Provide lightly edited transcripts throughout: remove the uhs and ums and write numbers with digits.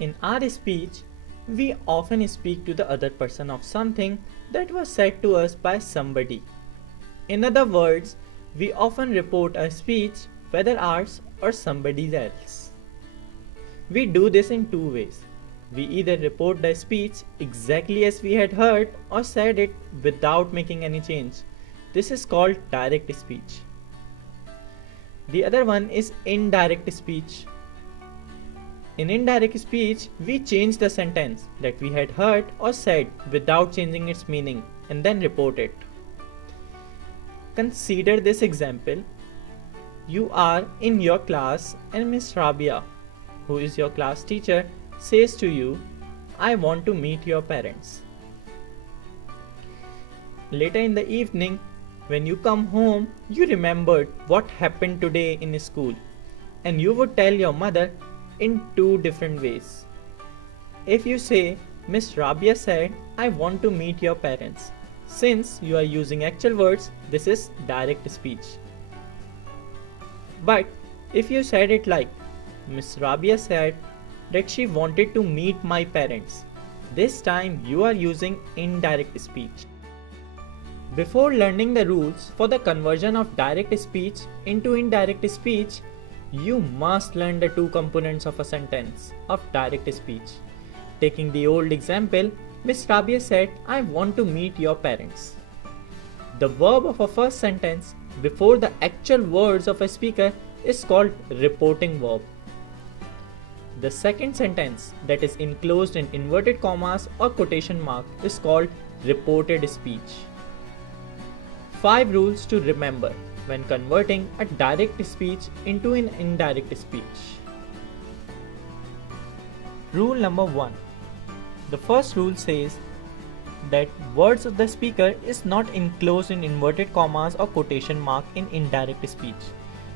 In our speech, we often speak to the other person of something that was said to us by somebody. In other words, we often report a speech, whether ours or somebody else. We do this in two ways. We either report the speech exactly as we had heard or said it without making any change. This is called direct speech. The other one is indirect speech. In indirect speech, we change the sentence that we had heard or said without changing its meaning and then report it. Consider this example. You are in your class and Miss Rabia, who is your class teacher, says to you, "I want to meet your parents." Later in the evening, when you come home, you remembered what happened today in school, and you would tell your mother in two different ways. If you say, "Miss Rabia said, I want to meet your parents," since you are using actual words, this is direct speech. But if you said it like, "Miss Rabia said that she wanted to meet my parents," this time you are using indirect speech. Before learning the rules for the conversion of direct speech into indirect speech, you must learn the two components of a sentence of direct speech. Taking the old example, Miss Rabia said, "I want to meet your parents." The verb of a first sentence before the actual words of a speaker is called reporting verb. The second sentence that is enclosed in inverted commas or quotation mark is called reported speech. 5 rules to remember when converting a direct speech into an indirect speech. Rule number 1. The first rule says that words of the speaker is not enclosed in inverted commas or quotation mark in indirect speech.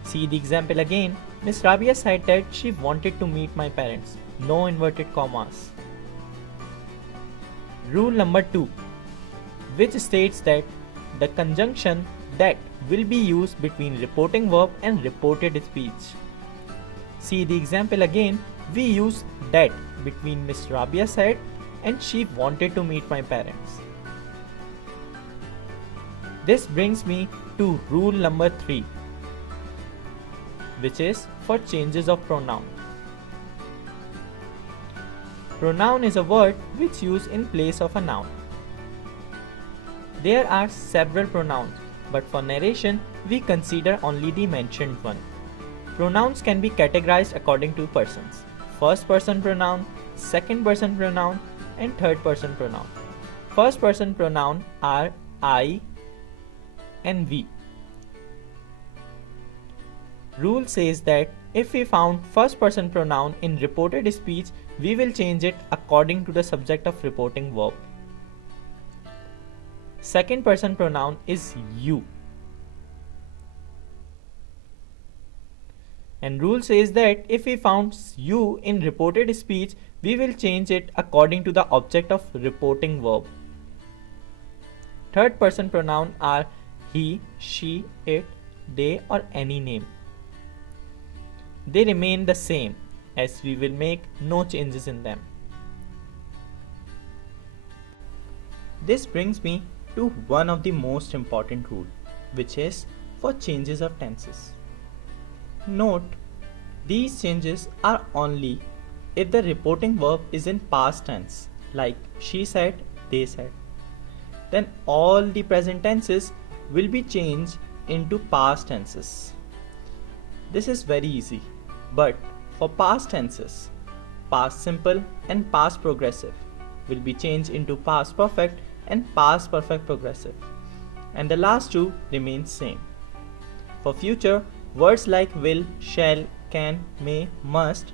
See the example again. Miss Rabia said that she wanted to meet my parents. No inverted commas. Rule number 2, which states that the conjunction that will be used between reporting verb and reported speech. See the example again. We use that between Miss Rabia said and she wanted to meet my parents. This brings me to rule number 3, which is for changes of pronoun. Pronoun is a word which used in place of a noun. There are several pronouns, but for narration, we consider only the mentioned one. Pronouns can be categorized according to persons: first person pronoun, second person pronoun, and third person pronoun. First person pronoun are I and we. Rule says that if we found first person pronoun in reported speech, we will change it according to the subject of reporting verb. Second person pronoun is you. And rule says that if we found you in reported speech, we will change it according to the object of reporting verb. Third person pronoun are he, she, it, they, or any name. They remain the same, as we will make no changes in them. This brings me to one of the most important rules, which is for changes of tenses. Note, these changes are only if the reporting verb is in past tense, like she said, they said. Then all the present tenses will be changed into past tenses. This is very easy, but for past tenses, past simple and past progressive will be changed into past perfect and past perfect progressive, and the last two remain same. For future, words like will, shall, can, may, must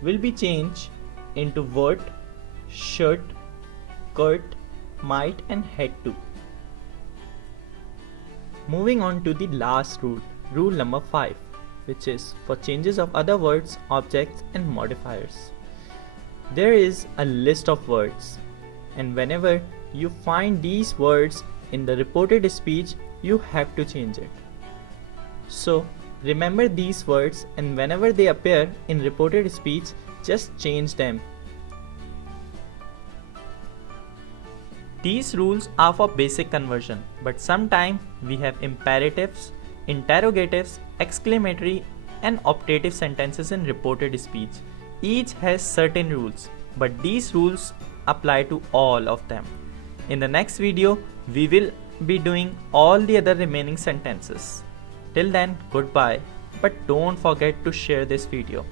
will be changed into would, should, could, might, and had to. Moving on to the last rule, rule number 5, which is for changes of other words, objects, and modifiers. There is a list of words, and whenever you find these words in the reported speech, you have to change it. So remember these words, and whenever they appear in reported speech, just change them These rules are for basic conversion, but sometimes we have imperatives, interrogatives, exclamatory, and optative sentences in reported speech. Each has certain rules, but these rules apply to all of them. In the next video, we will be doing all the other remaining sentences. Till then, goodbye, but don't forget to share this video.